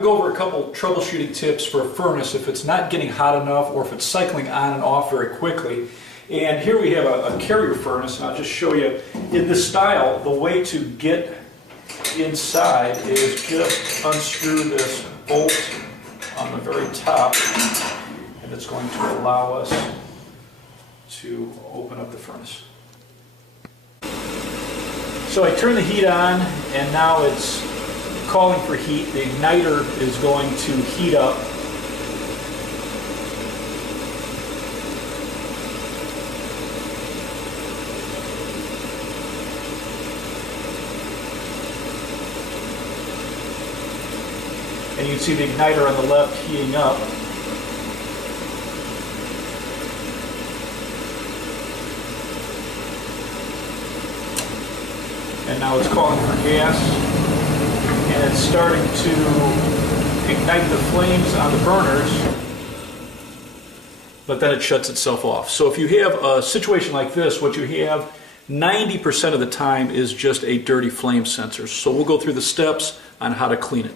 Go over a couple troubleshooting tips for a furnace if it's not getting hot enough or if it's cycling on and off very quickly. And here we have a carrier furnace, and I'll just show you in this style. The way to get inside is just unscrew this bolt on the very top, and it's going to allow us to open up the furnace. So I turn the heat on, and now it's calling for heat. The igniter is going to heat up. And you can see the igniter on the left heating up. And now it's calling for gas. And it's starting to ignite the flames on the burners, but then it shuts itself off. So if you have a situation like this, what you have 90% of the time is just a dirty flame sensor. So we'll go through the steps on how to clean it.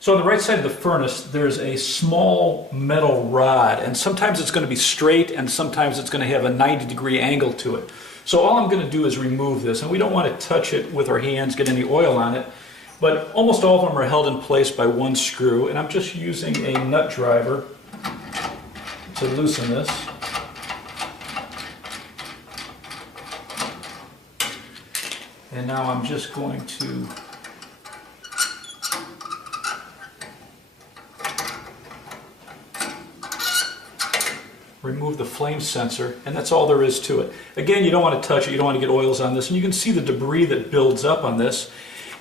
So on the right side of the furnace, there's a small metal rod, and sometimes it's going to be straight and sometimes it's going to have a 90-degree angle to it. So all I'm going to do is remove this, and we don't want to touch it with our hands, get any oil on it, but almost all of them are held in place by one screw, and I'm just using a nut driver to loosen this. And now I'm just going to remove the flame sensor, and that's all there is to it. Again, you don't want to touch it, you don't want to get oils on this, and you can see the debris that builds up on this.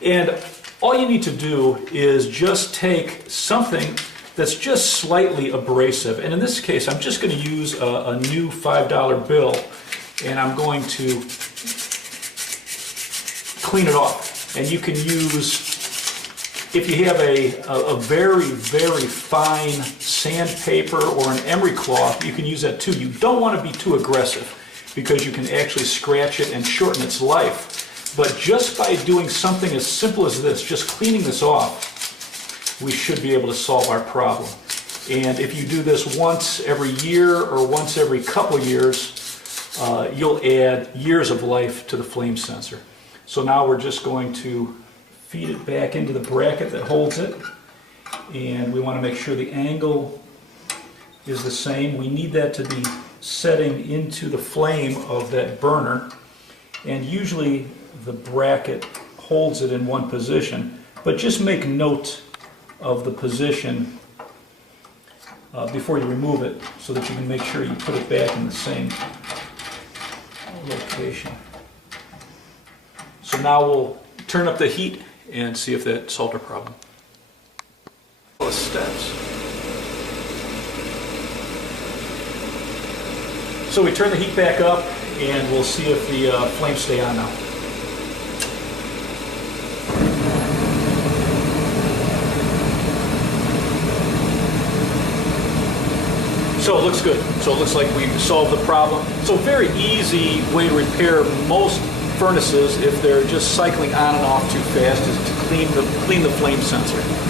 And all you need to do is just take something that's just slightly abrasive, and in this case I'm just going to use a new $5 bill, and I'm going to clean it off. And you can use, if you have a very, very fine sandpaper or an emery cloth, you can use that too. You don't want to be too aggressive because you can actually scratch it and shorten its life. But just by doing something as simple as this, just cleaning this off, we should be able to solve our problem. And if you do this once every year or once every couple years, you'll add years of life to the flame sensor. So now we're just going to feed it back into the bracket that holds it, and we want to make sure the angle is the same. We need that to be setting into the flame of that burner, and usually the bracket holds it in one position, but just make note of the position before you remove it so that you can make sure you put it back in the same location. So now we'll turn up the heat and see if that solved our problem. Steps. So we turn the heat back up, and we'll see if the flames stay on now. So it looks good. So it looks like we've solved the problem. So very easy way to repair most furnaces if they're just cycling on and off too fast is to clean the flame sensor.